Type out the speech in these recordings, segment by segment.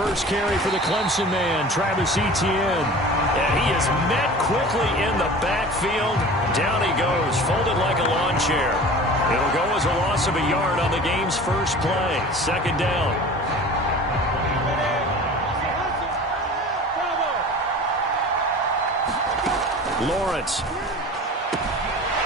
first carry for the Clemson man, Travis Etienne. And he is met quickly in the backfield. Down he goes, folded like a lawn chair. It'll go as a loss of a yard on the game's first play. Second down. Lawrence.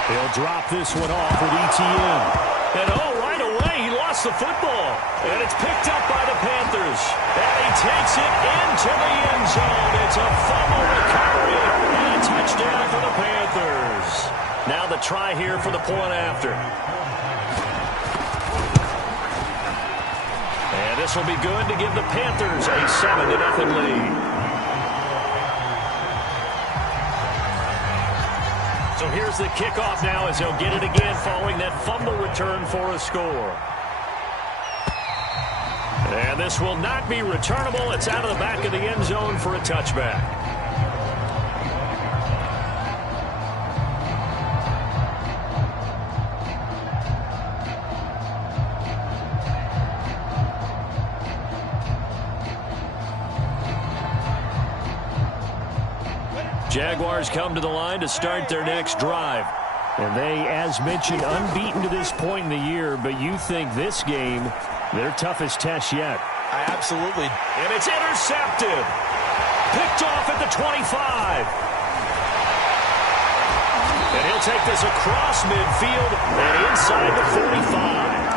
He'll drop this one off with Etienne. And right away he lost the football. And it's picked up by the Panthers. And he takes it into the end zone. It's a fumble recovery and a touchdown for the Panthers. Now the try here for the point after. And this will be good to give the Panthers a 7-0 lead. So here's the kickoff now as he'll get it again following that fumble return for a score. And this will not be returnable. It's out of the back of the end zone for a touchback. Jaguars come to the line to start their next drive. And they, as mentioned, unbeaten to this point in the year, but you think this game, their toughest test yet. Absolutely. And it's intercepted. Picked off at the 25. And he'll take this across midfield and inside the 45.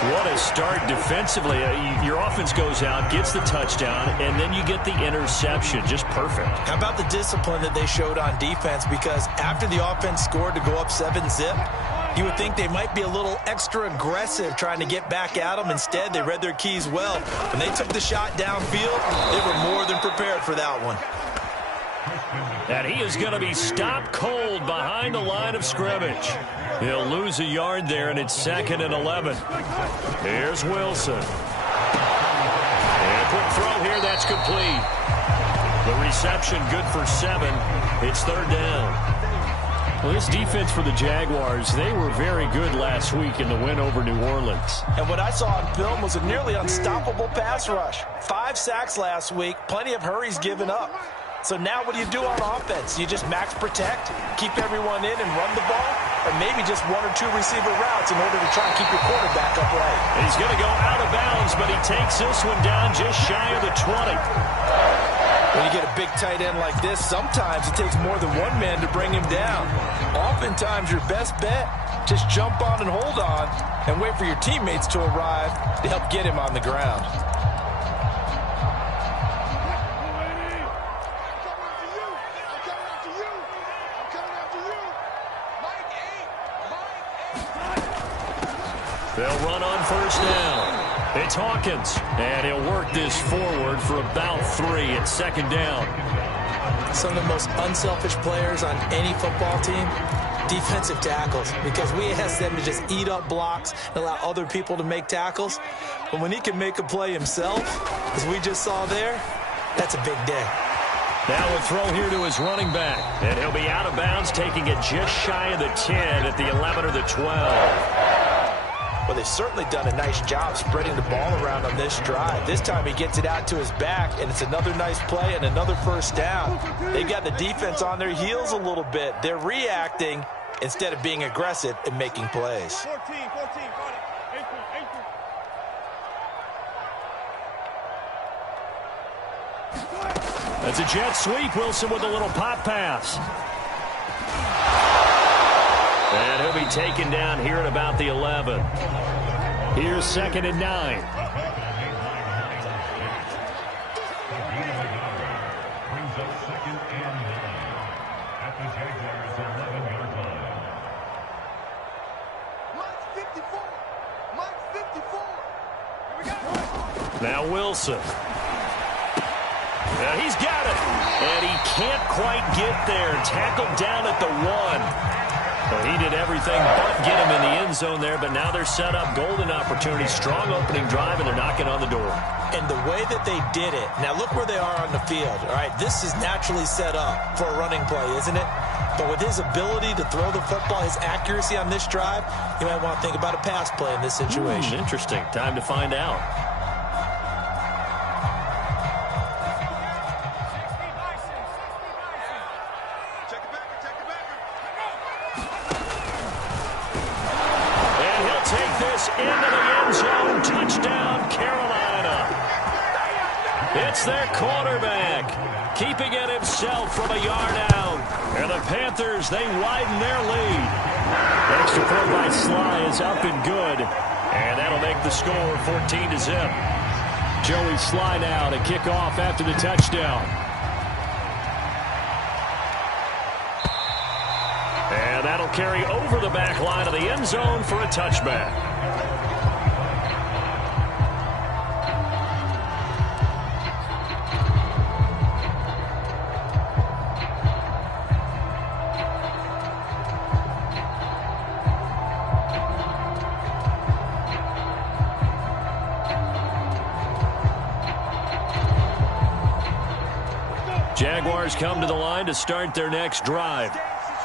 What a start defensively. Your offense goes out, gets the touchdown, and then you get the interception. Just perfect. How about the discipline that they showed on defense? Because after the offense scored to go up 7-zip, you would think they might be a little extra aggressive trying to get back at them. Instead, they read their keys well. When they took the shot downfield, they were more than prepared for that one. And he is going to be stopped cold behind the line of scrimmage. He'll lose a yard there, and it's 2nd and 11. Here's Wilson. And a quick throw here, that's complete. The reception good for 7. It's 3rd down. Well, this defense for the Jaguars, they were very good last week in the win over New Orleans. And what I saw on film was a nearly unstoppable pass rush. 5 sacks last week, plenty of hurries given up. So now what do you do on offense? You just max protect, keep everyone in and run the ball, or maybe just 1 or 2 receiver routes in order to try and keep your quarterback upright. He's going to go out of bounds, but he takes this one down just shy of the 20. When you get a big tight end like this, sometimes it takes more than one man to bring him down. Oftentimes your best bet, just jump on and hold on and wait for your teammates to arrive to help get him on the ground. They'll run on 1st down. It's Hawkins, and he'll work this forward for about 3 at 2nd down. Some of the most unselfish players on any football team, defensive tackles, because we ask them to just eat up blocks and allow other people to make tackles. But when he can make a play himself, as we just saw there, that's a big day. Now a throw here to his running back, and he'll be out of bounds, taking it just shy of the 10 at the 11 or the 12. Well, they've certainly done a nice job spreading the ball around on this drive. This time he gets it out to his back, and it's another nice play and another 1st down. They've got the defense on their heels a little bit. They're reacting instead of being aggressive and making plays. That's a jet sweep. Wilson with a little pop pass. And he'll be taken down here at about the 11. Here's 2nd and 9. Brings up 2nd and 9 at the Jaguars' 11-yard line. Mike's 54. Mike's 54. Here we go. Now Wilson. Now he's got it. And he can't quite get there. Tackled down at the 1. Well, he did everything but get him in the end zone there, but now they're set up. Golden opportunity, strong opening drive, and they're knocking on the door. And the way that they did it, now look where they are on the field. All right, this is naturally set up for a running play, isn't it? But with his ability to throw the football, his accuracy on this drive, you might want to think about a pass play in this situation. Interesting. Time to find out. It's their quarterback, keeping it himself from a yard out. And the Panthers, they widen their lead. Extra point by Sly is up and good. And that'll make the score 14-0. Joey Sly now to kick off after the touchdown. And that'll carry over the back line of the end zone for a touchback. Jaguars come to the line to start their next drive.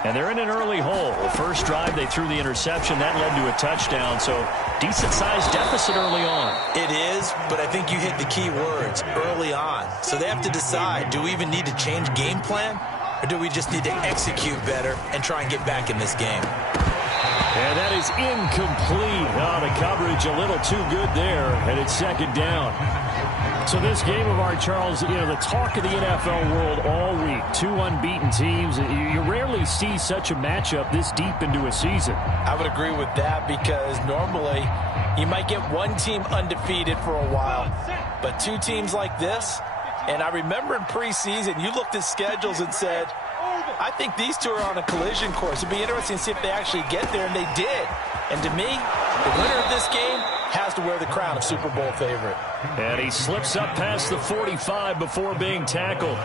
And they're in an early hole. First drive, they threw the interception. That led to a touchdown. So decent-sized deficit early on. It is, but I think you hit the key words, early on. So they have to decide, do we even need to change game plan? Or do we just need to execute better and try and get back in this game? And that is incomplete. Oh, the coverage a little too good there. And it's second down. So this game of art, Charles, you know, the talk of the NFL world all week. Two unbeaten teams. You rarely see such a matchup this deep into a season. I would agree with that because normally you might get one team undefeated for a while. But two teams like this, and I remember in preseason, you looked at schedules and said, I think these two are on a collision course. It'd be interesting to see if they actually get there, and they did. And to me, the winner of this game has to wear the crown of Super Bowl favorite. And he slips up past the 45 before being tackled.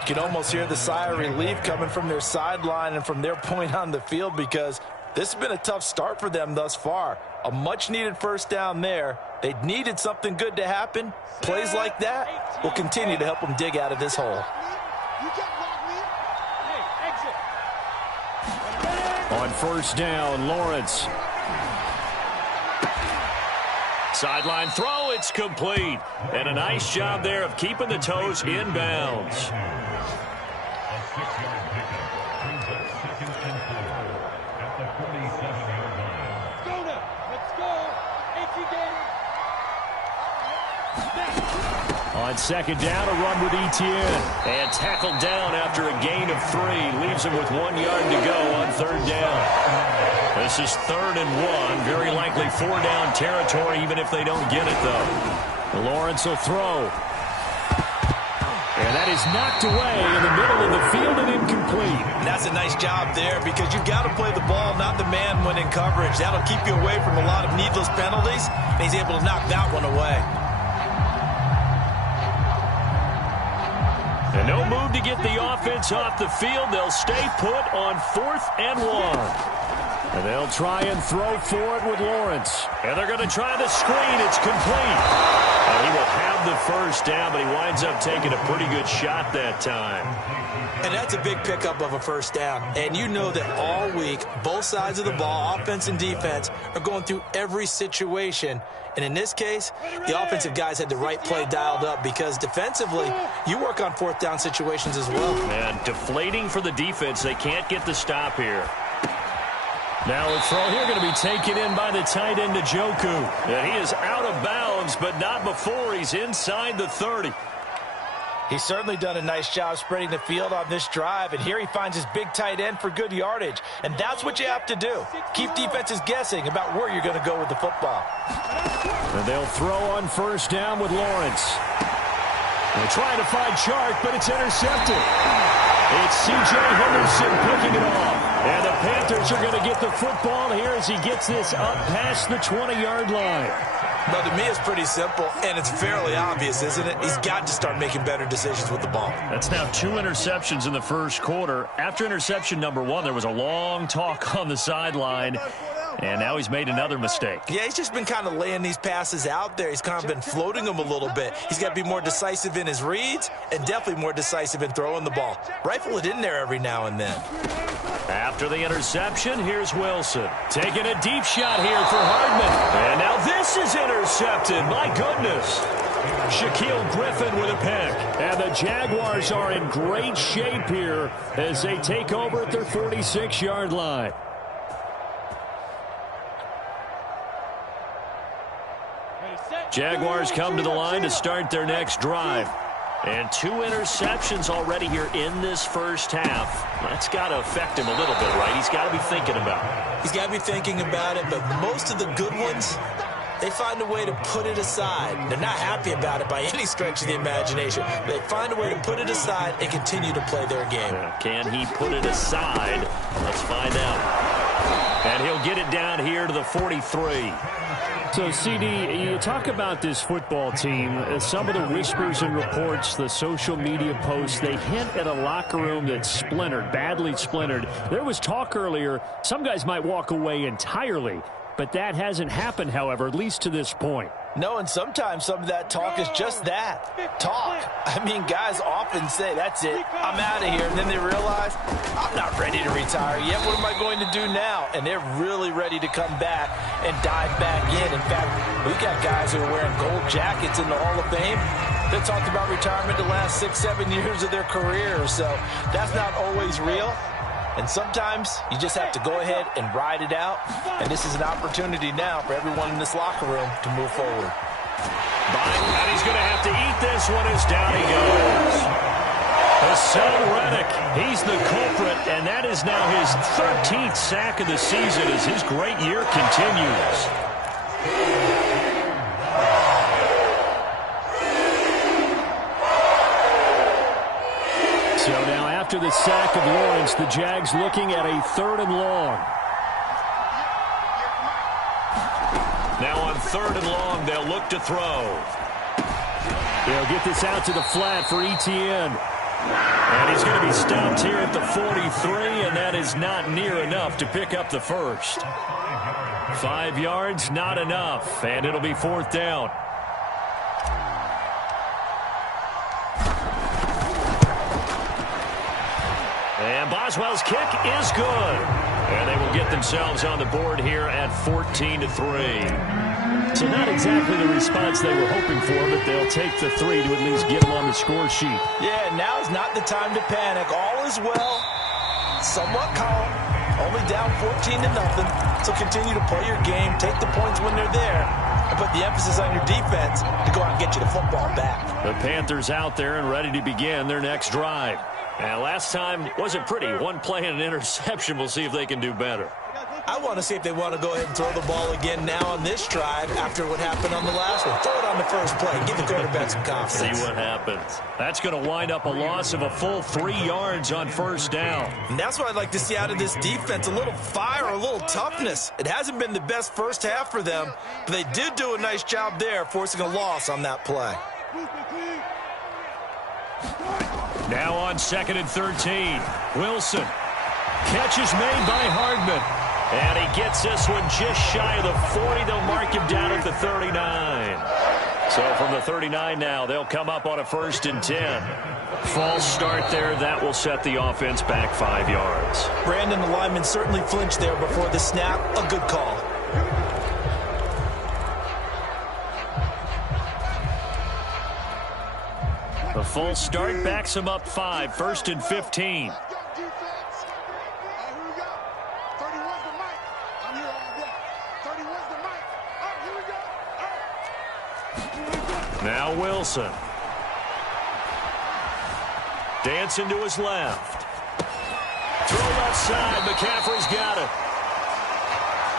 You can almost hear the sigh of relief coming from their sideline and from their point on the field because this has been a tough start for them thus far. A much-needed first down there. They needed something good to happen. Plays like that will continue to help them dig out of this hole. On first down, Lawrence. Sideline throw, it's complete. And a nice job there of keeping the toes in bounds. A 6-yard pickup brings up 2nd and 4 at the 47-yard line. Go now. Let's go. On second down, a run with Etienne. And tackled down after a gain of 3. Leaves him with 1 yard to go on third down. This is 3rd and 1. Very likely 4-down territory, even if they don't get it, though. Lawrence will throw. And that is knocked away in the middle of the field and incomplete. And that's a nice job there because you've got to play the ball, not the man when in coverage. That'll keep you away from a lot of needless penalties, and he's able to knock that one away. And no move to get the offense off the field. They'll stay put on 4th and 1. And they'll try and throw for it with Lawrence. And they're going to try the screen. It's complete. And he will have the first down, but he winds up taking a pretty good shot that time. And that's a big pickup of a first down. And you know that all week, both sides of the ball, offense and defense, are going through every situation. And in this case, the offensive guys had the right play dialed up because defensively, you work on 4th down situations as well. And deflating for the defense. They can't get the stop here. Now a throw here going to be taken in by the tight end, Njoku. And he is out of bounds, but not before he's inside the 30. He's certainly done a nice job spreading the field on this drive, and here he finds his big tight end for good yardage. And that's what you have to do. Keep defenses guessing about where you're going to go with the football. And they'll throw on first down with Lawrence. They're trying to find Chark, but it's intercepted. It's C.J. Henderson picking it off. And the Panthers are going to get the football here as he gets this up past the 20-yard line. Well, to me, it's pretty simple, and it's fairly obvious, isn't it? He's got to start making better decisions with the ball. That's now 2 interceptions in the first quarter. After interception number 1, there was a long talk on the sideline, and now he's made another mistake. Yeah, he's just been kind of laying these passes out there. He's kind of been floating them a little bit. He's got to be more decisive in his reads and definitely more decisive in throwing the ball. Rifle it in there every now and then. After the interception, here's Wilson. Taking a deep shot here for Hardman. And now this is intercepted. My goodness. Shaquille Griffin with a pick. And the Jaguars are in great shape here as they take over at their 46-yard line. Ready, set. Jaguars come to the line to start their next drive. And 2 interceptions already here in this first half. That's got to affect him a little bit, right? He's got to be thinking about it. He's got to be thinking about it, but most of the good ones, they find a way to put it aside. They're not happy about it by any stretch of the imagination. They find a way to put it aside and continue to play their game. Can he put it aside? Let's find out. And he'll get it down here to the 43. So, CD, you talk about this football team. Some of the whispers and reports, the social media posts, they hint at a locker room that's splintered, badly splintered. There was talk earlier, some guys might walk away entirely. But that hasn't happened, however, at least to this point. No, and sometimes some of that talk is just that, talk. I mean, guys often say, that's it, I'm out of here. And then they realize, I'm not ready to retire yet. What am I going to do now? And they're really ready to come back and dive back in. In fact, we got guys who are wearing gold jackets in the Hall of Fame. They talked about retirement the last 6-7 years of their career. So that's not always real. And sometimes you just have to go ahead and ride it out. And this is an opportunity now for everyone in this locker room to move forward. And he's going to have to eat this one as down he goes. Hassan Reddick, he's the culprit, and that is now his 13th sack of the season as his great year continues. So now after the sack of Lawrence, the Jags looking at a 3rd and long. Now on 3rd and long, they'll look to throw. They'll get this out to the flat for Etienne. And he's going to be stopped here at the 43, and that is not near enough to pick up the first. 5 yards, not enough, and it'll be 4th down. And Boswell's kick is good. And they will get themselves on the board here at 14-3. So not exactly the response they were hoping for, but they'll take the 3 to at least get them on the score sheet. Yeah, now's not the time to panic. All is well. Somewhat calm. Only down 14-0. So continue to play your game. Take the points when they're there. And put the emphasis on your defense to go out and get you the football back. The Panthers out there and ready to begin their next drive. And last time wasn't pretty. One play and an interception. We'll see if they can do better. I want to see if they want to go ahead and throw the ball again now on this drive after what happened on the last one. Throw it on the first play. Give the quarterback some confidence. See what happens. That's going to wind up a loss of a full 3 yards on 1st down. And that's what I'd like to see out of this defense. A little fire, a little toughness. It hasn't been the best first half for them, but they did do a nice job there forcing a loss on that play. Now on 2nd and 13. Wilson. Catch is made by Hardman. And he gets this one just shy of the 40. They'll mark him down at the 39. So from the 39 now, they'll come up on a 1st and 10. False start there. That will set the offense back 5 yards. Brandon, the lineman, certainly flinched there before the snap. A good call. The false start backs him up 5. 1st and 15. Now Wilson. Dancing to his left. Throw left side. McCaffrey's got it.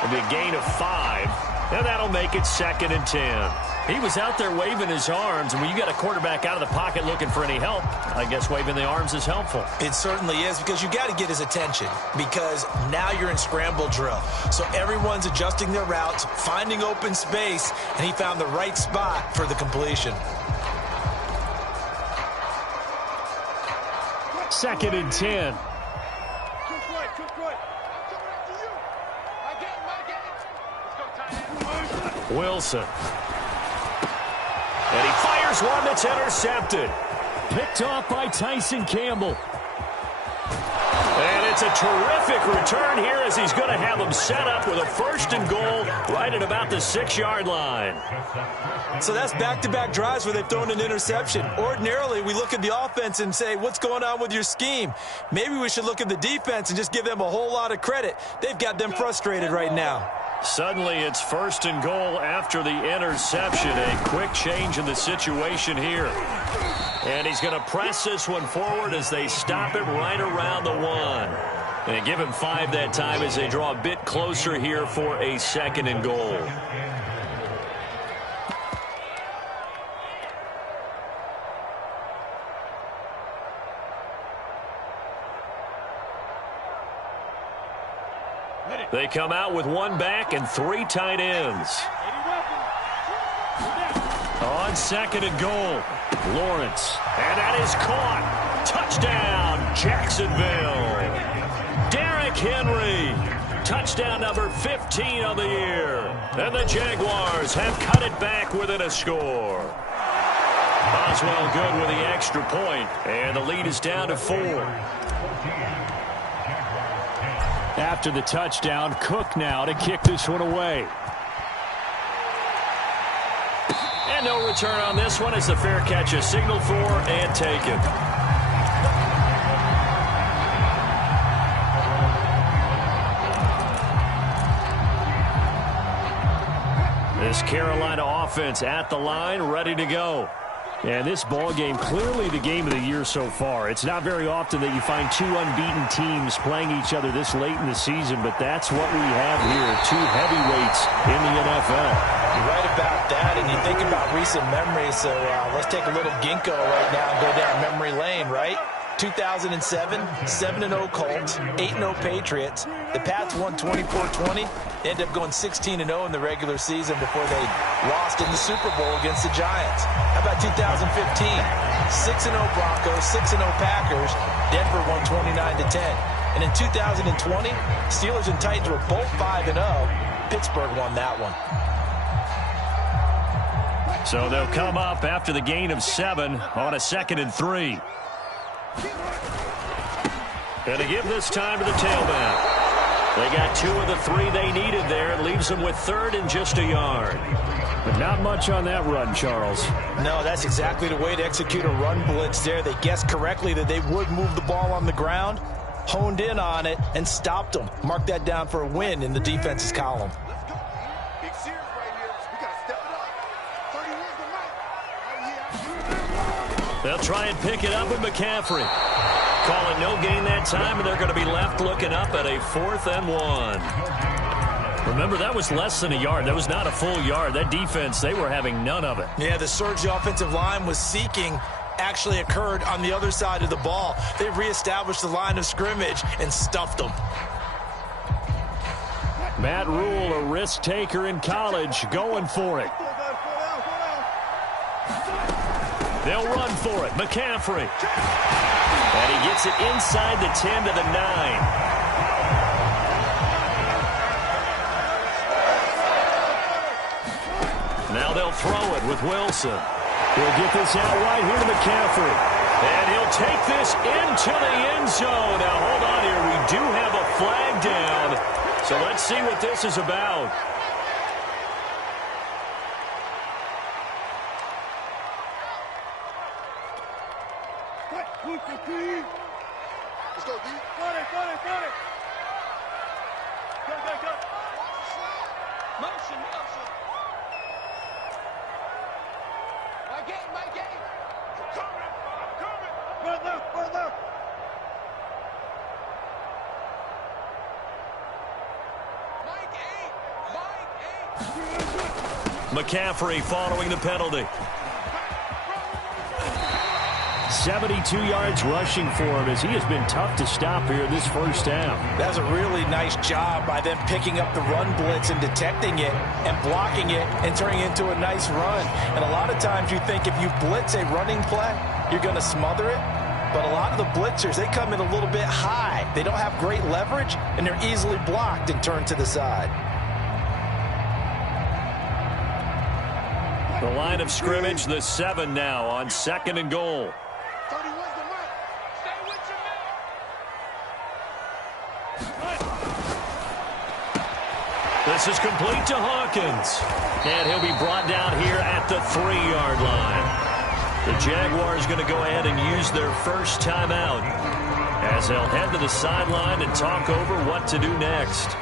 It'll be a gain of 5. And that'll make it 2nd and 10. He was out there waving his arms, and when you got a quarterback out of the pocket looking for any help, I guess waving the arms is helpful. It certainly is, because you got to get his attention, because now you're in scramble drill. So everyone's adjusting their routes, finding open space, and he found the right spot for the completion. 2nd and 10. Wilson. And he fires one that's intercepted. Picked off by Tyson Campbell. And it's a terrific return here as he's going to have them set up with a 1st and goal right at about the 6-yard line. So that's back-to-back drives where they've thrown an interception. Ordinarily, we look at the offense and say, what's going on with your scheme? Maybe we should look at the defense and just give them a whole lot of credit. They've got them frustrated right now. Suddenly, it's 1st and goal after the interception. A quick change in the situation here. And he's going to press this one forward as they stop it right around the 1. And give him 5 that time as they draw a bit closer here for a 2nd and goal. They come out with 1 back and 3 tight ends. On 2nd and goal, Lawrence. And that is caught. Touchdown, Jacksonville. Derrick Henry. Touchdown number 15 of the year. And the Jaguars have cut it back within a score. Boswell good with the extra point, and the lead is down to 4. After the touchdown, Cook now to kick this one away. And no return on this one as the fair catch is signaled for and taken. This Carolina offense at the line, ready to go. And this ball game, clearly the game of the year so far. It's not very often that you find 2 unbeaten teams playing each other this late in the season, but that's what we have here, 2 heavyweights in the NFL. You're right about that, and you think about recent memories, so let's take a little ginkgo right now and go down memory lane, right? 2007, 7-0 Colts, 8-0 Patriots. The Pats won 24-20. They ended up going 16-0 in the regular season before they lost in the Super Bowl against the Giants. How about 2015? 6-0 Broncos, 6-0 Packers. Denver won 29-10. And in 2020, Steelers and Titans were both 5-0. Pittsburgh won that one. So they'll come up after the gain of 7 on a 2nd and 3. And to give this time to the tailback. They got 2 of the 3 they needed there. It leaves them with 3rd and just a yard. But not much on that run, Charles. No, that's exactly the way to execute a run blitz there. They guessed correctly that they would move the ball on the ground, honed in on it, and stopped them. Mark that down for a win in the defense's column. Let's go. Big series right here. We got to step it up. 30 wins tonight. They'll try and pick it up with McCaffrey. Call it no gain that time, and they're going to be left looking up at a 4th and 1. Remember, that was less than a yard. That was not a full yard. That defense, they were having none of it. Yeah, the surge the offensive line was seeking actually occurred on the other side of the ball. They reestablished the line of scrimmage and stuffed them. Matt Rule, a risk taker in college, going for it. They'll run for it. McCaffrey. And he gets it inside the 10 to the 9. Now they'll throw it with Wilson. He'll get this out right here to McCaffrey. And he'll take this into the end zone. Now, hold on here. We do have a flag down. So let's see what this is about. Let's go, D. Got it. Go. Motion. My game. I'm coming. Run left. Mike 8. McCaffrey following the penalty. 72 yards rushing for him as he has been tough to stop here in this first half. That's a really nice job by them picking up the run blitz and detecting it and blocking it and turning it into a nice run. And a lot of times you think if you blitz a running play, you're going to smother it. But a lot of the blitzers, they come in a little bit high. They don't have great leverage, and they're easily blocked and turned to the side. The line of scrimmage, the 7 now on 2nd and goal. This is complete to Hawkins. And he'll be brought down here at the 3-yard line. The Jaguars going to go ahead and use their first timeout as they'll head to the sideline and talk over what to do next.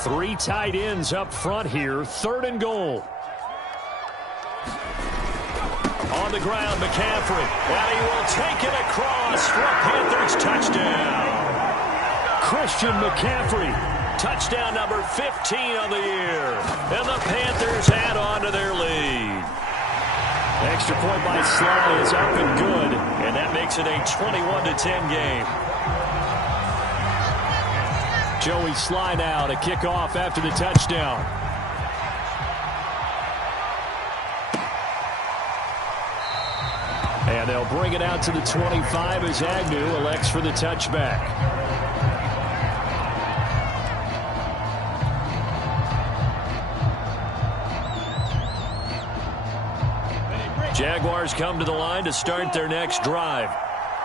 Three tight ends up front here. 3rd and goal. On the ground, McCaffrey. And he will take it across for a Panthers touchdown. Christian McCaffrey. Touchdown number 15 on the year. And the Panthers add on to their lead. Extra point by Sly is up and good. And that makes it a 21-10 game. Joey Sly now to kick off after the touchdown. And they'll bring it out to the 25 as Agnew elects for the touchback. Jaguars come to the line to start their next drive.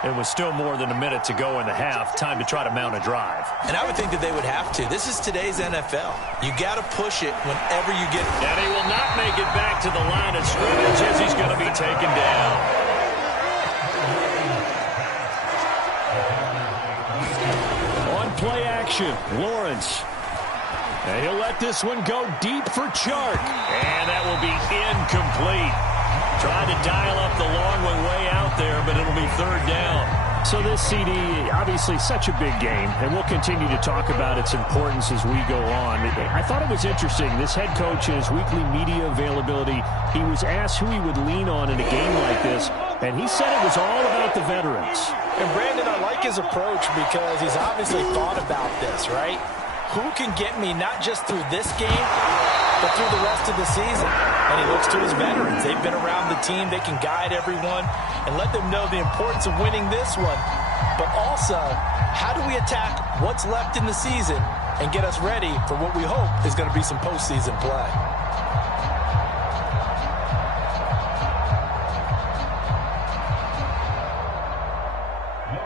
It was still more than a minute to go in the half. Time to try to mount a drive. And I would think that they would have to. This is today's NFL. You got to push it whenever you get it. And he will not make it back to the line of scrimmage as he's going to be taken down. On play action, Lawrence. And he'll let this one go deep for Chark. And that will be incomplete. Trying to dial up the long one way out there, but it'll be 3rd down. So this CD, obviously such a big game, and we'll continue to talk about its importance as we go on. I thought it was interesting. This head coach in his weekly media availability, he was asked who he would lean on in a game like this, and he said it was all about the veterans. And Brandon, I like his approach because he's obviously thought about this, right? Who can get me not just through this game, but through the rest of the season? And he looks to his veterans. They've been around the team. They can guide everyone and let them know the importance of winning this one. But also, how do we attack what's left in the season and get us ready for what we hope is going to be some postseason play?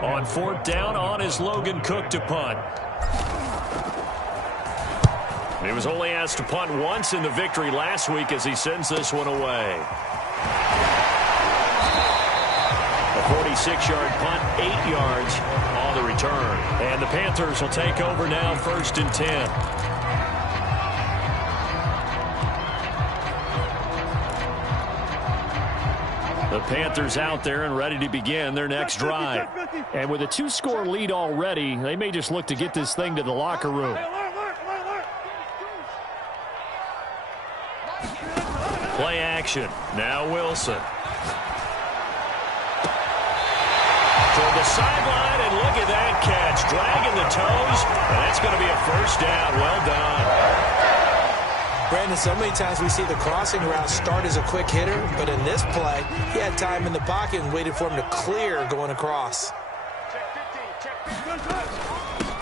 On 4th down, on is Logan Cook to punt. He was only asked to punt once in the victory last week as he sends this one away. A 46-yard punt, 8 yards on the return. And the Panthers will take over now, 1st and 10. The Panthers out there and ready to begin their next drive. And with a 2-score lead already, they may just look to get this thing to the locker room. Play action. Now Wilson. Toward the sideline, and look at that catch. Dragging the toes, and that's going to be a 1st down. Well done. Brandon, so many times we see the crossing route start as a quick hitter, but in this play, he had time in the pocket and waited for him to clear going across.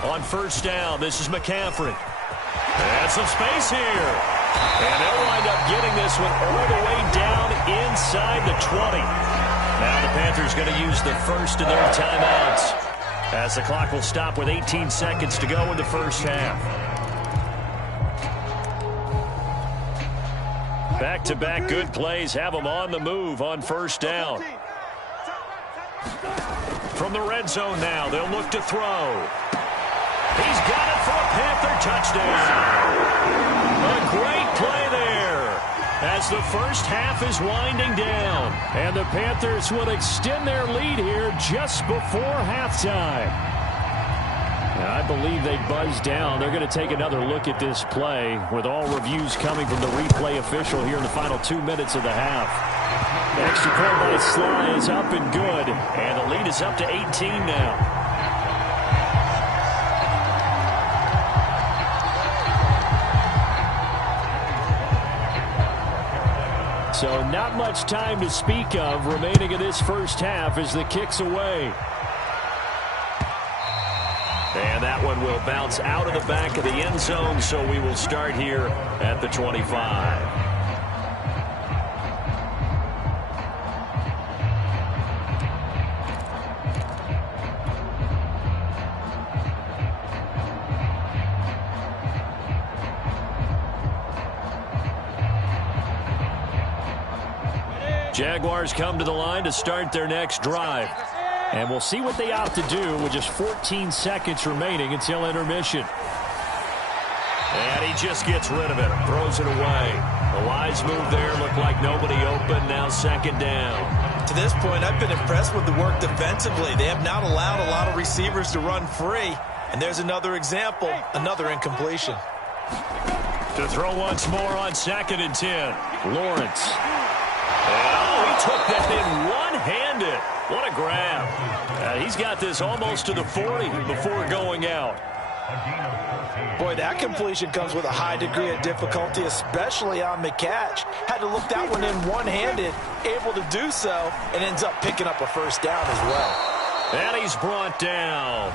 On 1st down, this is McCaffrey. And some space here. And they'll wind up getting this one all the way down inside the 20. Now the Panthers going to use the first of their timeouts as the clock will stop with 18 seconds to go in the first half. Back-to-back good plays have them on the move on 1st down. From the red zone now, they'll look to throw. He's got it for a Panther touchdown. A great play there as the first half is winding down. And the Panthers will extend their lead here just before halftime. And I believe they buzzed down. They're going to take another look at this play with all reviews coming from the replay official here in the final 2 minutes of the half. The extra point by Sly is up and good. And the lead is up to 18 now. So not much time to speak of remaining in this first half as the kick's away. And that one will bounce out of the back of the end zone, so we will start here at the 25. Jaguars come to the line to start their next drive. And we'll see what they opt to do with just 14 seconds remaining until intermission. And he just gets rid of it, throws it away. A wise move there, looked like nobody open, now second down. To this point, I've been impressed with the work defensively. They have not allowed a lot of receivers to run free. And there's another example, another incompletion. To throw once more on 2nd and 10. Lawrence. Oh, he took that in one-handed. What a grab. He's got this almost to the 40 before going out. Boy, that completion comes with a high degree of difficulty, especially on the catch. Had to look that one in one-handed, able to do so, and ends up picking up a first down as well. And he's brought down.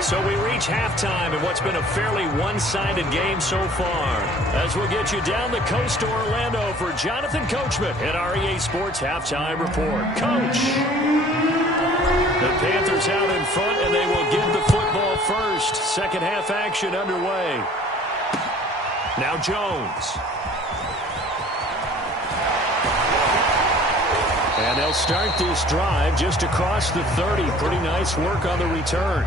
So we reach halftime in what's been a fairly one-sided game so far. As we'll get you down the coast to Orlando for Jonathan Coachman at our EA Sports Halftime Report. Coach! The Panthers out in front, and they will get the football first. Second half action underway. Now Jones. And they'll start this drive just across the 30. Pretty nice work on the return.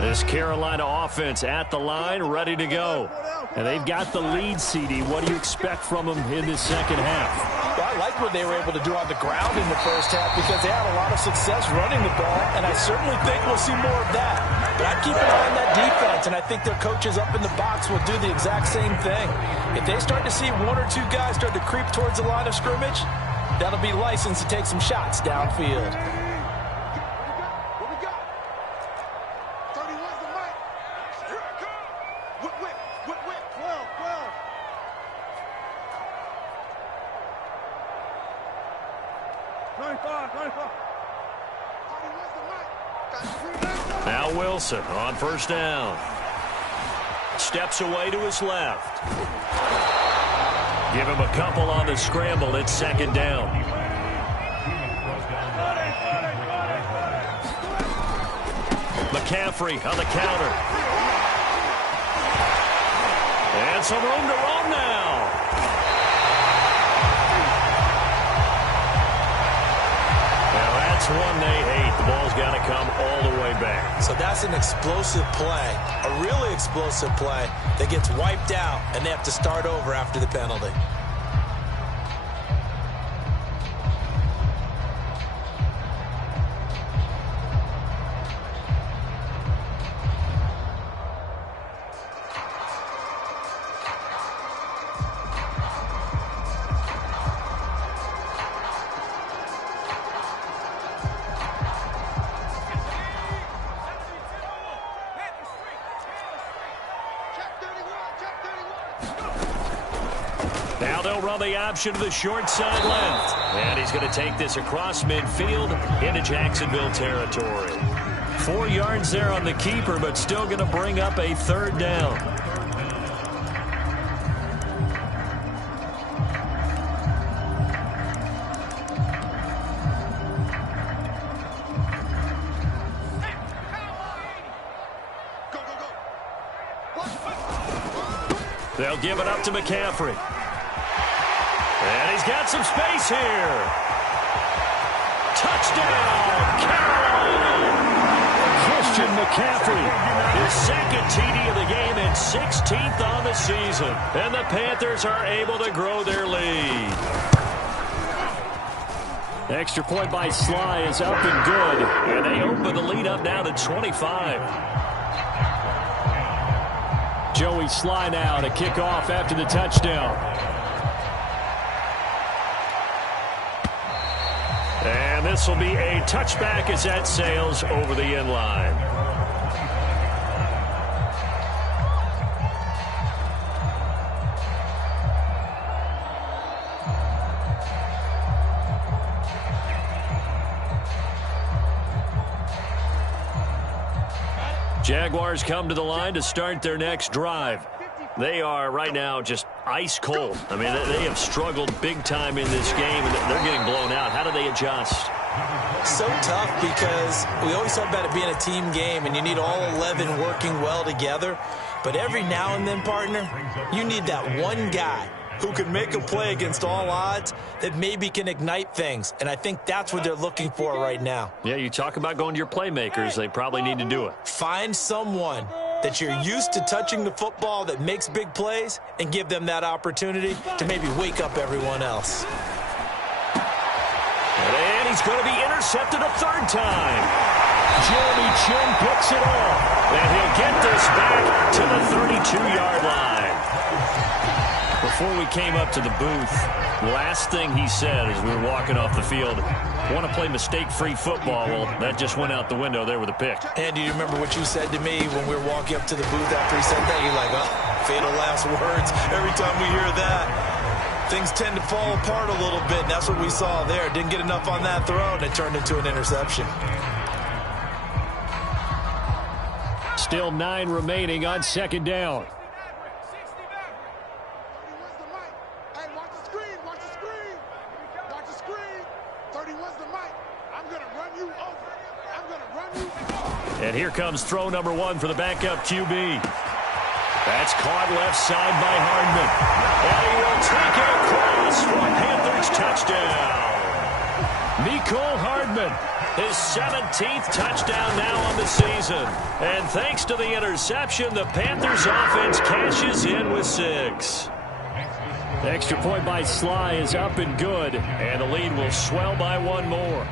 This Carolina offense at the line, ready to go. And they've got the lead, CD. What do you expect from them in this second half? Well, I like what they were able to do on the ground in the first half because they had a lot of success running the ball, and I certainly think we'll see more of that. But I'd keep an eye on that defense, and I think their coaches up in the box will do the exact same thing. If they start to see one or two guys start to creep towards the line of scrimmage, that'll be licensed to take some shots downfield. Now Wilson on first down. Steps away to his left. Give him a couple on the scramble. It's second down. McCaffrey on the counter. And some room to roam now. Now that's one they hate. The ball's got to come all the way back. So that's an explosive play, a really explosive play that gets wiped out, and they have to start over after the penalty. Now they'll run the option to the short side left. And he's going to take this across midfield into Jacksonville territory. 4 yards there on the keeper, but still going to bring up a third down. They'll give it up to McCaffrey. And he's got some space here. Touchdown, Carolina! Christian McCaffrey, his second TD of the game and 16th on the season. And the Panthers are able to grow their lead. The extra point by Sly is up and good. And they open the lead up now to 25. Joey Sly now to kick off after the touchdown. And this will be a touchback as that sails over the end line. Jaguars come to the line to start their next drive. They are right now just ice cold. I mean, they have struggled big time in this game, and they're getting blown out. How do they adjust? So tough because we always talk about it being a team game, and you need all 11 working well together. But every now and then, partner, you need that one guy who can make a play against all odds that maybe can ignite things. And I think that's what they're looking for right now. Yeah, you talk about going to your playmakers. They probably need to do it. Find someone that you're used to touching the football that makes big plays and give them that opportunity to maybe wake up everyone else. And he's going to be intercepted a third time. Jeremy Chin picks it off. And he'll get this back to the 32-yard line. Before we came up to the booth, last thing he said as we were walking off the field, want to play mistake-free football. Well, that just went out the window there with a pick. And do you remember what you said to me when we were walking up to the booth after he said that? You're like, oh, fatal last words. Every time we hear that, things tend to fall apart a little bit. And that's what we saw there. Didn't get enough on that throw, and it turned into an interception. Still 9 remaining on second down. And here comes throw number 1 for the backup QB. That's caught left side by Hardman. And he will take it across for a Panthers touchdown. Mecole Hardman, his 17th touchdown now on the season. And thanks to the interception, the Panthers offense cashes in with 6. The extra point by Sly is up and good. And the lead will swell by 1 more.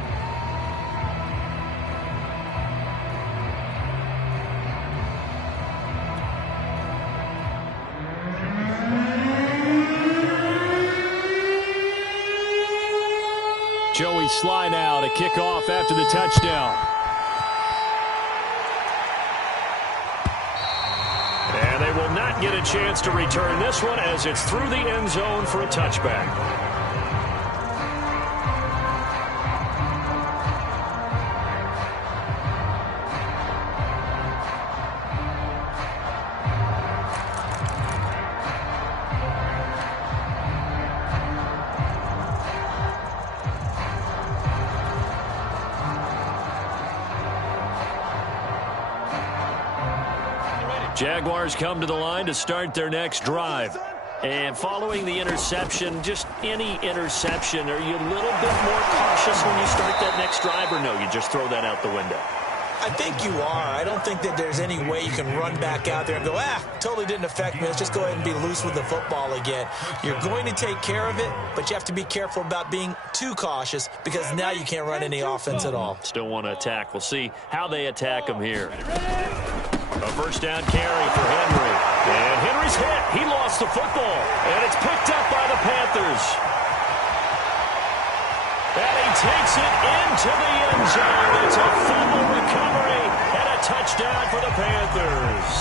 Joey Sly now to kick off after the touchdown. And they will not get a chance to return this one as it's through the end zone for a touchback. Jaguars come to the line to start their next drive. And following the interception, just any interception, are you a little bit more cautious when you start that next drive, or no, you just throw that out the window? I think you are. I don't think that there's any way you can run back out there and go, totally didn't affect me. Let's just go ahead and be loose with the football again. You're going to take care of it, but you have to be careful about being too cautious because now you can't run any offense at all. Still want to attack. We'll see how they attack them here. A first down carry for Henry. And Henry's hit. He lost the football. And it's picked up by the Panthers. And he takes it into the end zone. It's a fumble recovery and a touchdown for the Panthers.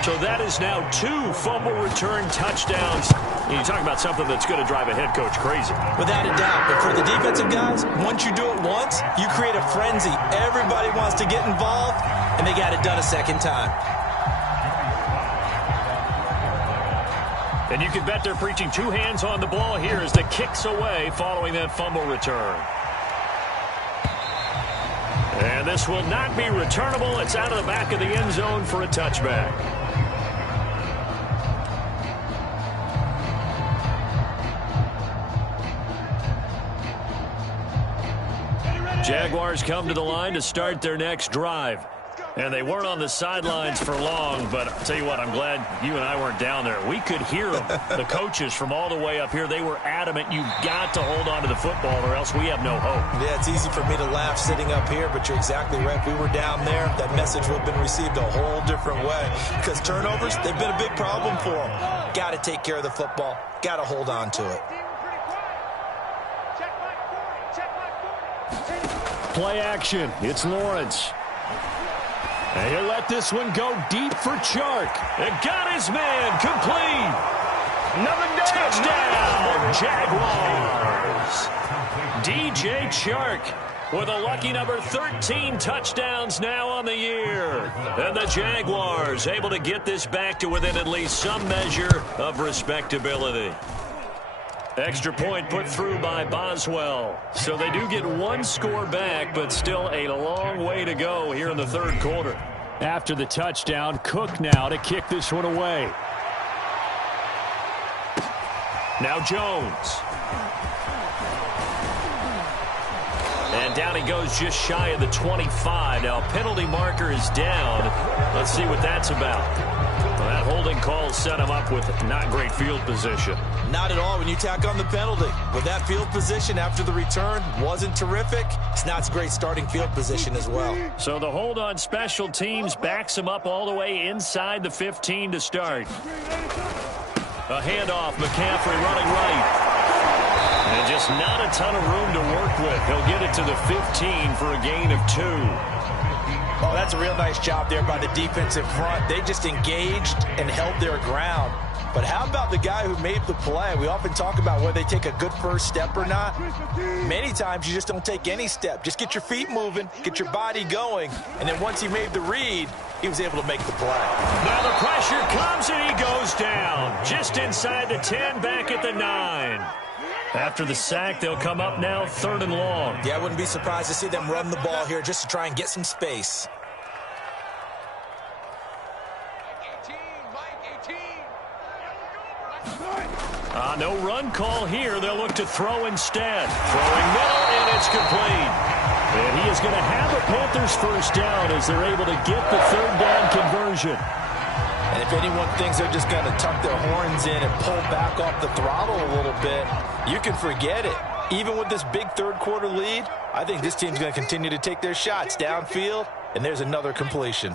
So that is now 2 fumble return touchdowns. You talk about something that's going to drive a head coach crazy. Without a doubt. But for the defensive guys, once you do it once, you create a frenzy. Everybody wants to get involved, and they got it done a second time. And you can bet they're preaching 2 hands on the ball here as the kick's away following that fumble return. And this will not be returnable. It's out of the back of the end zone for a touchback. Jaguars come to the line to start their next drive. And they weren't on the sidelines for long, but I'll tell you what, I'm glad you and I weren't down there. We could hear them, the coaches from all the way up here. They were adamant, you've got to hold on to the football or else we have no hope. Yeah, it's easy for me to laugh sitting up here, but you're exactly right. If we were down there, that message would have been received a whole different way. Because turnovers, they've been a big problem for them. Got to take care of the football. Got to hold on to it. Play action. It's Lawrence. And he'll let this one go deep for Chark. And got his man complete. Another touchdown, Jaguars. DJ Chark with a lucky number 13 touchdowns now on the year. And the Jaguars able to get this back to within at least some measure of respectability. Extra point put through by Boswell. So they do get 1 score back, but still a long way to go here in the third quarter. After the touchdown, Cook now to kick this one away. Now Jones. And down he goes just shy of the 25. Now penalty marker is down. Let's see what that's about. Well, that holding call set him up with not great field position. Not at all when you tack on the penalty. With that field position after the return wasn't terrific. It's not great starting field position as well. So the hold on special teams backs him up all the way inside the 15 to start. A handoff, McCaffrey running right. And just not a ton of room to work with. He'll get it to the 15 for a gain of 2. Oh, that's a real nice job there by the defensive front. They just engaged and held their ground. But how about the guy who made the play? We often talk about whether they take a good first step or not. Many times you just don't take any step. Just get your feet moving, get your body going, and then once he made the read, he was able to make the play. Now the pressure comes and he goes down. Just inside the 10, back at the 9. After the sack, they'll come up now 3rd and long. Yeah, I wouldn't be surprised to see them run the ball here just to try and get some space. No run call here. They'll look to throw instead. Throwing middle, and it's complete. And he is going to have a Panthers first down as they're able to get the 3rd down conversion. And if anyone thinks they're just going to tuck their horns in and pull back off the throttle a little bit, you can forget it. Even with this big 3rd quarter lead, I think this team's going to continue to take their shots downfield, and there's another completion.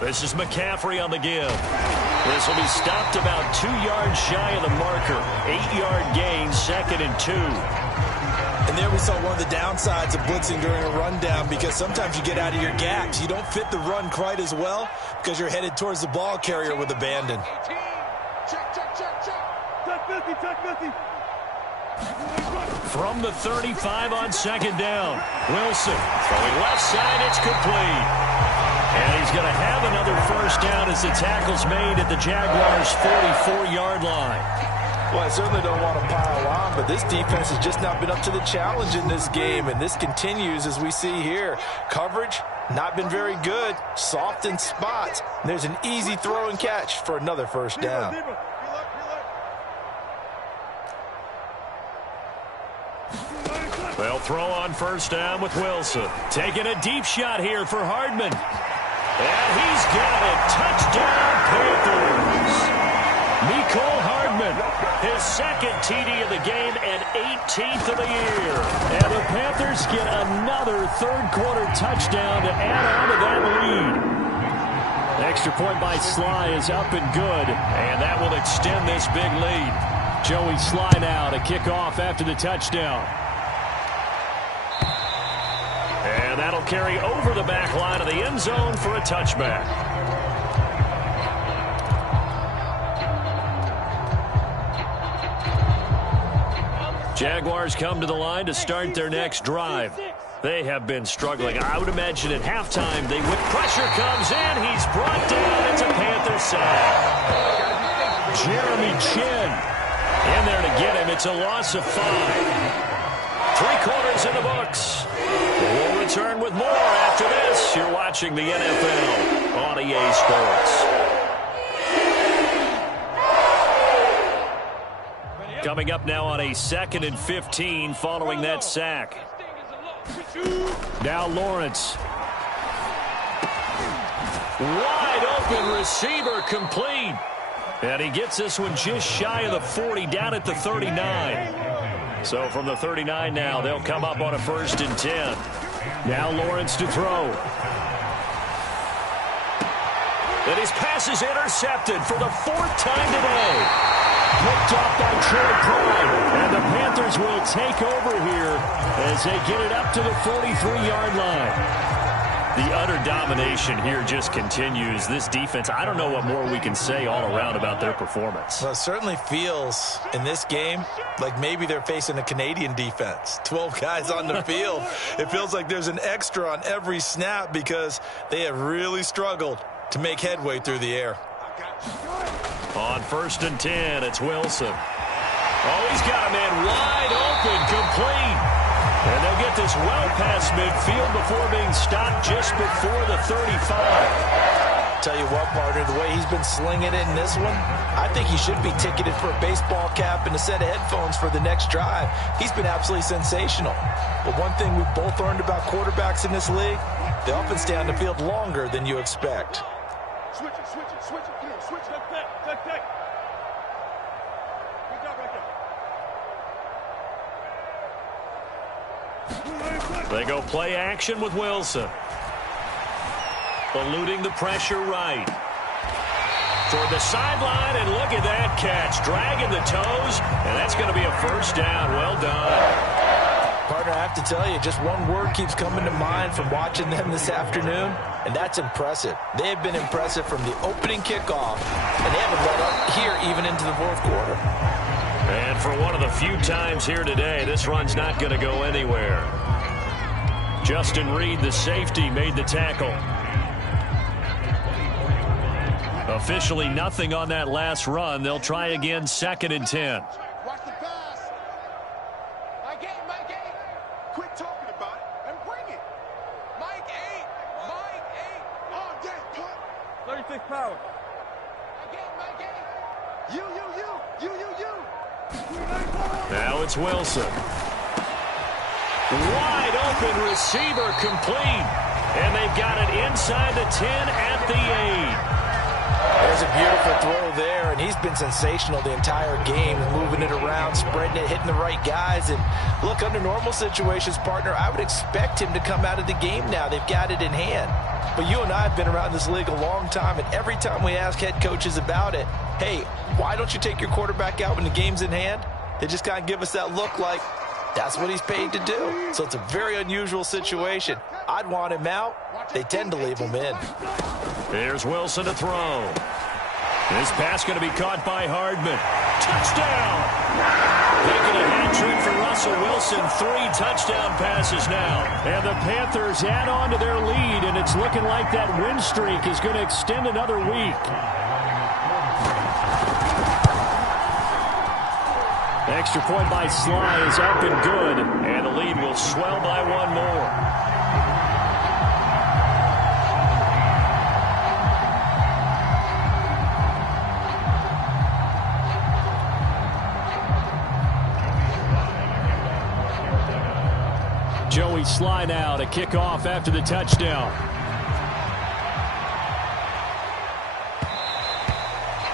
This is McCaffrey on the give. This will be stopped about 2 yards shy of the marker. 8-yard gain, 2nd and 2. And there we saw one of the downsides of blitzing during a rundown, because sometimes you get out of your gaps. You don't fit the run quite as well because you're headed towards the ball carrier with abandon. From the 35 on 2nd down. Wilson throwing left side. It's complete. And he's going to have another first down as the tackle's made at the Jaguars' 44-yard line. Well, I certainly don't want to pile on, but this defense has just not been up to the challenge in this game, and this continues as we see here. Coverage, not been very good, soft in spots. There's an easy throw and catch for another first down. They'll throw on first down with Wilson. Taking a deep shot here for Hardman. And he's got it. Touchdown, Panthers. Mecole Hardman, his 2nd TD of the game and 18th of the year. And the Panthers get another 3rd quarter touchdown to add on to that lead. Extra point by Sly is up and good, and that will extend this big lead. Joey Sly now to kick off after the touchdown. And that'll carry over the back line of the end zone for a touchback. Jaguars come to the line to start their next drive. They have been struggling. I would imagine at halftime they would. Pressure comes in. He's brought down. It's a Panther sack. Jeremy Chin in there to get him. It's a loss of 5. 3 quarters in the books. We'll return with more after this. You're watching the NFL on EA Sports. Coming up now on a 2nd and 15 following that sack. Now Lawrence. Wide open receiver complete. And he gets this one just shy of the 40, down at the 39. So from the 39 now, they'll come up on a 1st and 10. Now Lawrence to throw. And his pass is intercepted for the 4th time today. Picked off by Troy Pride. And the Panthers will take over here as they get it up to the 43-yard line. The utter domination here just continues. This defense, I don't know what more we can say all around about their performance. Well, it certainly feels in this game like maybe they're facing a Canadian defense. 12 guys on the field. It feels like there's an extra on every snap because they have really struggled to make headway through the air. On 1st and 10, it's Wilson. Oh, he's got a man wide open, complete. And they'll get this well past midfield before being stopped just before the 35. Tell you what, partner, the way he's been slinging it in this one, I think he should be ticketed for a baseball cap and a set of headphones for the next drive. He's been absolutely sensational. But one thing we've both learned about quarterbacks in this league, they often stay on the field longer than you expect. Switch it. Come on, switch it. Take. Good job right there. They go play action with Wilson. Eluding the pressure right. Toward the sideline, and look at that catch. Dragging the toes, and that's going to be a first down. Well done. Partner, I have to tell you, just one word keeps coming to mind from watching them this afternoon, and that's impressive. They have been impressive from the opening kickoff, and they haven't let up here even into the fourth quarter. And for one of the few times here today, this run's not going to go anywhere. Justin Reed, the safety, made the tackle. Officially nothing on that last run. They'll try again, 2nd and 10. Watch the pass. My game. Quit talking about it and bring it. Mike 8. All day, put. 36 power. My game. You. Now it's Wilson. Wide open receiver, complete. And they've got it inside the 10 at the 8. There's a beautiful throw there, and he's been sensational the entire game, moving it around, spreading it, hitting the right guys. And look, under normal situations, partner, I would expect him to come out of the game now. They've got it in hand. But you and I have been around this league a long time, and every time we ask head coaches about it, hey, why don't you take your quarterback out when the game's in hand? They just kind of give us that look like that's what he's paid to do. So it's a very unusual situation. I'd want him out. They tend to leave him in. Here's Wilson to throw. This pass going to be caught by Hardman. Touchdown! Making a hat trick for Russell Wilson. 3 touchdown passes now. And the Panthers add on to their lead, and it's looking like that win streak is going to extend another week. Extra point by Sly is up and good, and the lead will swell by 1 more. Joey Sly now to kick off after the touchdown.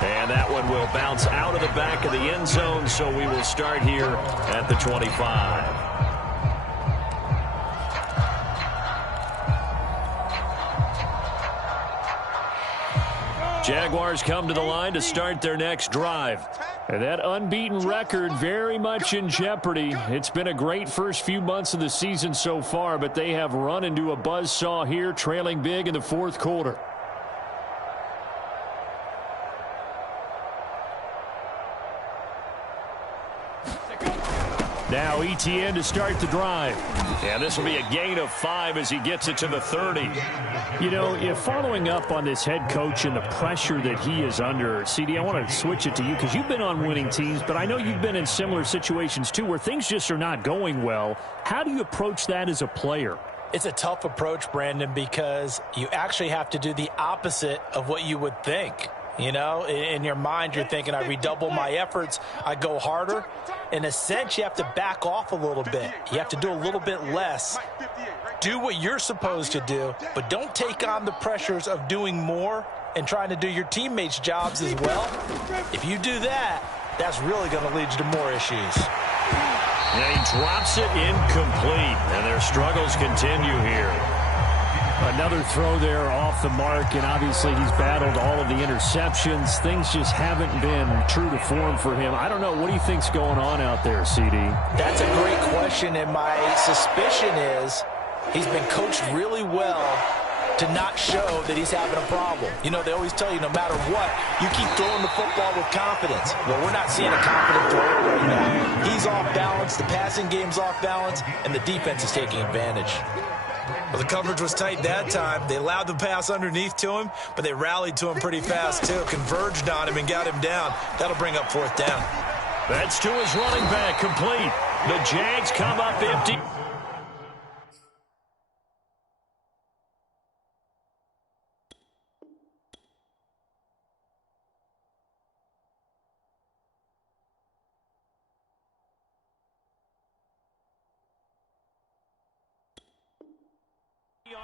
And that one will bounce out of the back of the end zone, so we will start here at the 25. Jaguars come to the line to start their next drive. And that unbeaten record very much in jeopardy. It's been a great first few months of the season so far, but they have run into a buzzsaw here, trailing big in the fourth quarter. Now Etienne to start the drive. And this will be a gain of 5 as he gets it to the 30. You know, following up on this head coach and the pressure that he is under, CD, I want to switch it to you because you've been on winning teams, but I know you've been in similar situations too where things just are not going well. How do you approach that as a player? It's a tough approach, Brandon, because you actually have to do the opposite of what you would think. You know, in your mind, you're thinking, I redouble my efforts, I go harder. In a sense, you have to back off a little bit. You have to do a little bit less. Do what you're supposed to do, but don't take on the pressures of doing more and trying to do your teammates' jobs as well. If you do that, that's really going to lead you to more issues. Yeah, he drops it incomplete, and their struggles continue here. Another throw there off the mark, and obviously he's battled all of the interceptions. Things just haven't been true to form for him. I don't know. What do you think's going on out there, CD? That's a great question, and my suspicion is he's been coached really well to not show that he's having a problem. You know, they always tell you no matter what, you keep throwing the football with confidence. Well, we're not seeing a confident thrower right now. He's off balance, the passing game's off balance, and the defense is taking advantage. Well, the coverage was tight that time. They allowed the pass underneath to him, but they rallied to him pretty fast, too. Converged on him and got him down. That'll bring up 4th down. That's to his running back, complete. The Jags come up empty.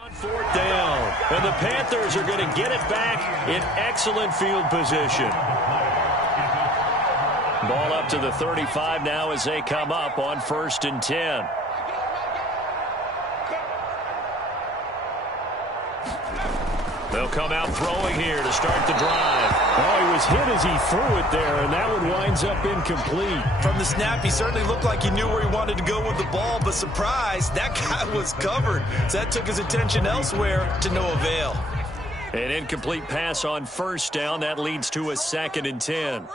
On fourth down, and the Panthers are going to get it back in excellent field position. Ball up to the 35 now as they come up on 1st and 10. They'll come out throwing here to start the drive. Oh, he was hit as he threw it there, and that one winds up incomplete. From the snap, he certainly looked like he knew where he wanted to go with the ball, but surprise, that guy was covered. So that took his attention elsewhere to no avail. An incomplete pass on 1st down. That leads to a 2nd and 10.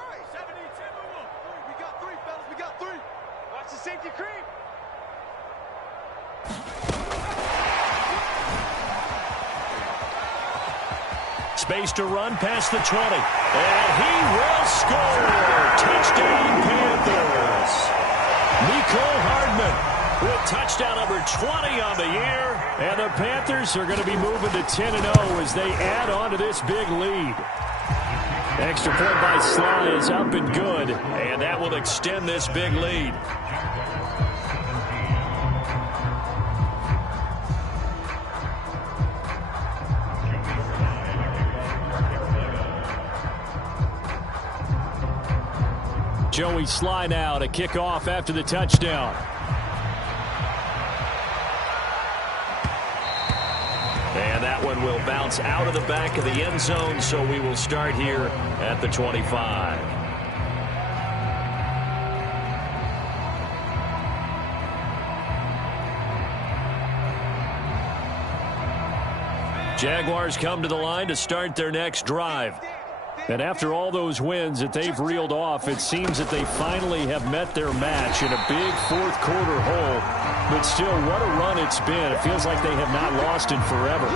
Watch the safety creep. Space to run past the 20. And he will score. Touchdown, Panthers. Mecole Hardman with touchdown number 20 on the year. And the Panthers are going to be moving to 10-0 as they add on to this big lead. Extra point by Sly is up and good. And that will extend this big lead. Joey Sly now to kick off after the touchdown. And that one will bounce out of the back of the end zone, so we will start here at the 25. Jaguars come to the line to start their next drive. And after all those wins that they've reeled off, it seems that they finally have met their match in a big fourth-quarter hole. But still, what a run it's been. It feels like they have not lost in forever.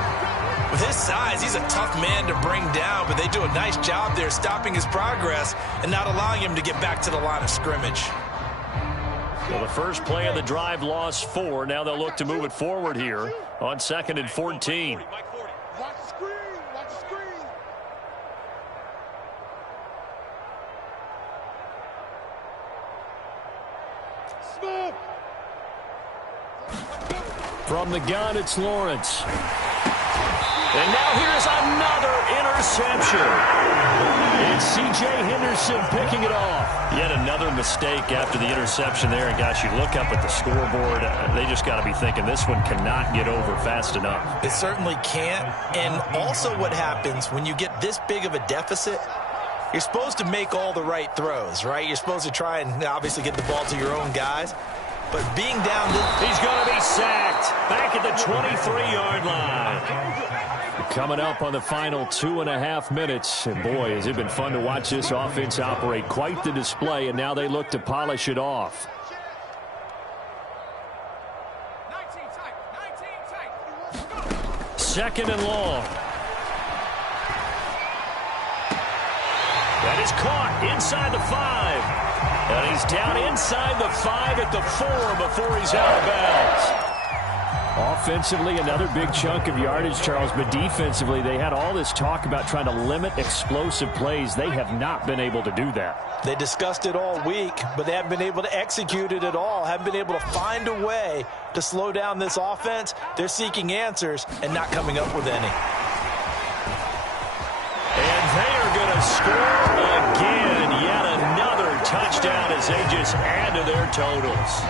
With his size, he's a tough man to bring down, but they do a nice job there stopping his progress and not allowing him to get back to the line of scrimmage. Well, the first play of the drive lost 4. Now they'll look to move it forward here on 2nd and 14. Watch the screen. Watch the screen. Smoke. From the gun, it's Lawrence. And now here's another interception. It's C.J. Henderson picking it off. Yet another mistake after the interception there. And, gosh, you look up at the scoreboard, they just got to be thinking this one cannot get over fast enough. It certainly can't. And also what happens when you get this big of a deficit, you're supposed to make all the right throws, right? You're supposed to try and obviously get the ball to your own guys. But being down this... He's going to be sacked back at the 23-yard line. Coming up on the final 2.5 minutes. And boy, has it been fun to watch this offense operate. Quite the display, and now they look to polish it off. 19 tight. 19 tight. 2nd and long. That is caught inside the 5. And he's down inside the 5 at the 4 before he's out of bounds. Offensively, another big chunk of yardage, Charles, but defensively, they had all this talk about trying to limit explosive plays. They have not been able to do that. They discussed it all week, but they haven't been able to execute it at all, haven't been able to find a way to slow down this offense. They're seeking answers and not coming up with any. And they are going to score again. Yet another touchdown as they just add to their totals.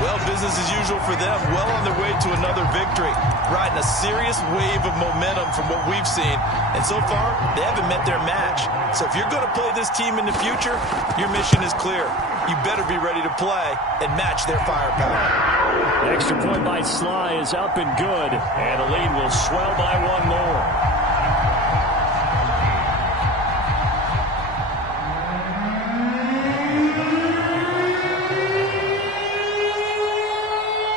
Well, business as usual for them, well on their way to another victory, riding a serious wave of momentum from what we've seen. And so far, they haven't met their match. So if you're going to play this team in the future, your mission is clear. You better be ready to play and match their firepower. Extra point by Sly is up and good. And the lead will swell by one more.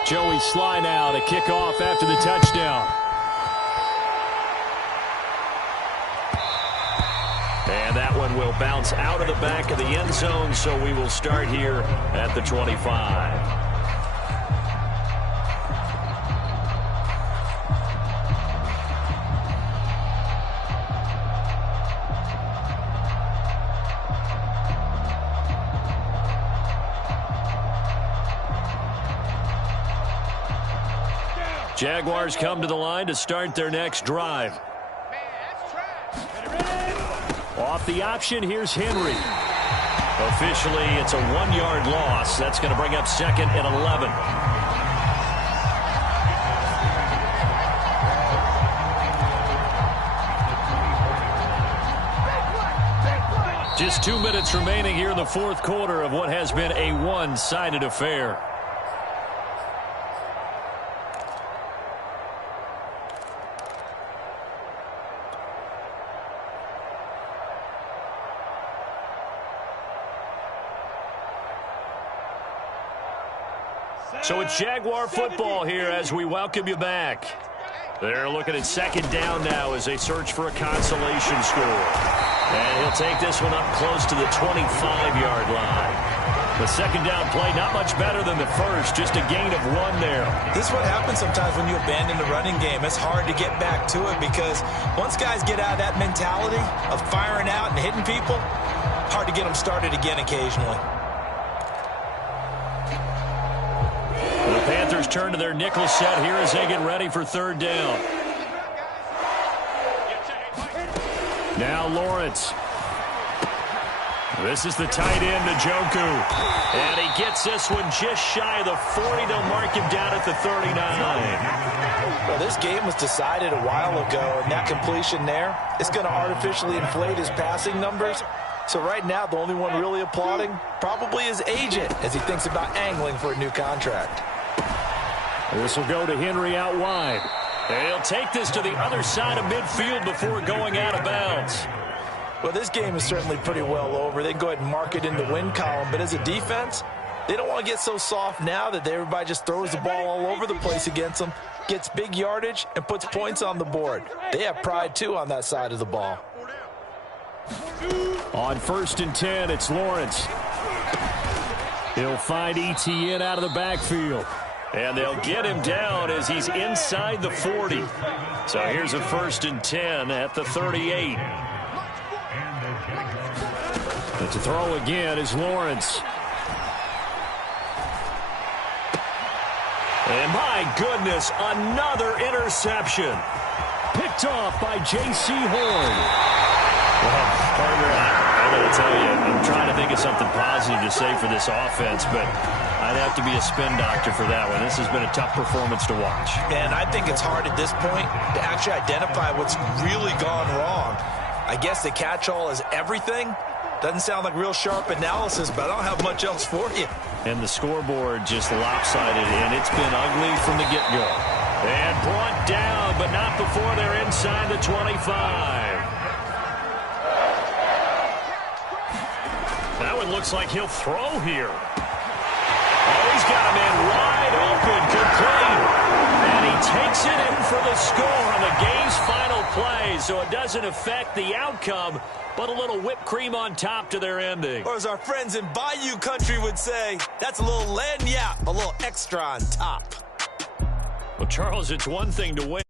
Joey Sly now to kick off after the touchdown. And that one will It'll bounce out of the back of the end zone, so we will start here at the 25. Jaguars come to the line to start their next drive. Off the option, here's Henry. Officially, it's a 1-yard loss. That's going to bring up 2nd and 11. Just 2 minutes remaining here in the fourth quarter of what has been a one-sided affair. So it's Jaguar football here as we welcome you back. They're looking at 2nd down now as they search for a consolation score. And he'll take this one up close to the 25-yard line. The 2nd down play, not much better than the first, just a gain of 1 there. This is what happens sometimes when you abandon the running game. It's hard to get back to it because once guys get out of that mentality of firing out and hitting people, hard to get them started again occasionally. The Panthers turn to their nickel set here as they get ready for 3rd down. Now Lawrence. This is the tight end, Njoku. And he gets this one just shy of the 40. They'll mark him down at the 39. Well, this game was decided a while ago, and that completion there is going to artificially inflate his passing numbers. So right now, the only one really applauding probably his agent as he thinks about angling for a new contract. This will go to Henry out wide. And he'll take this to the other side of midfield before going out of bounds. Well, this game is certainly pretty well over. They can go ahead and mark it in the win column. But as a defense, they don't want to get so soft now that everybody just throws the ball all over the place against them, gets big yardage, and puts points on the board. They have pride, too, on that side of the ball. On 1st and 10, it's Lawrence. He'll find ETN out of the backfield. And they'll get him down as he's inside the 40. So here's a 1st and 10 at the 38. But to throw again is Lawrence. And my goodness, another interception. Picked off by J.C. Horn. Well, partner, I got to tell you, I'm trying to think of something positive to say for this offense, but I'd have to be a spin doctor for that one. This has been a tough performance to watch. And I think it's hard at this point to actually identify what's really gone wrong. I guess the catch-all is everything. Doesn't sound like real sharp analysis, but I don't have much else for you. And the scoreboard just lopsided, and it's been ugly from the get-go. And brought down, but not before they're inside the 25. That one looks like he'll throw here. Oh, he's got a man wide open, complete. And he takes it in for the score on the game's final play, so it doesn't affect the outcome, but a little whipped cream on top to their ending. Or as our friends in Bayou country would say, that's a little lagniappe, a little extra on top. Well, Charles, it's one thing to win.